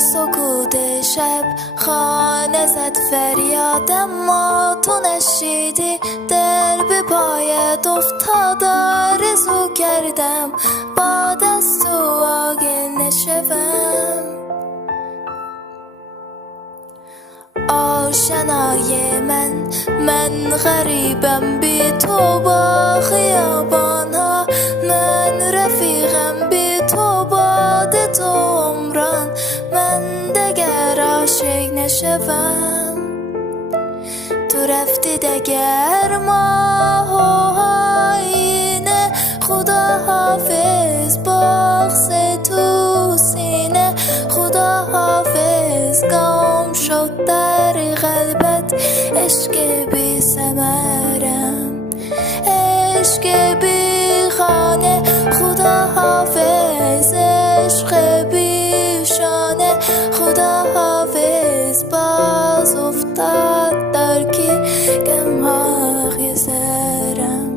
سکوت شب خانه زد فریادم، ما تو نشیدی، دل به پایت افتاد، آرزو کردم با دست و آگه نشوم. آشنای من غریبم بی تو با خیابانها، من رفیقم بی تو باد تو عمران، من دگر عاشق نشوم. تو رفتی دگر ماه و آینه، خدا حافظ بغض تو سینه، خدا حافظ گم شد در قلبت عشق بی ثمرم، عشق بی خانه، خدا حافظ عشق بی شانه، خدا حافظ باز افتاد در کی گماغ سرم.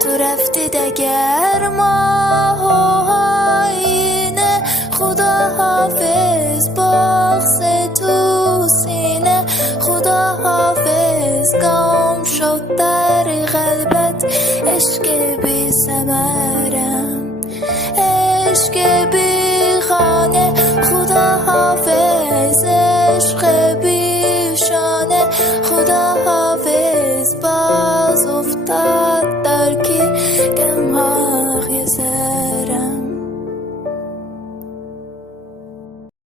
تو رفتی دگر ماه و آینه، خدا حافظ بغض تو سینه، خدا حافظ گم شد در قلبت عشق بی ثمر.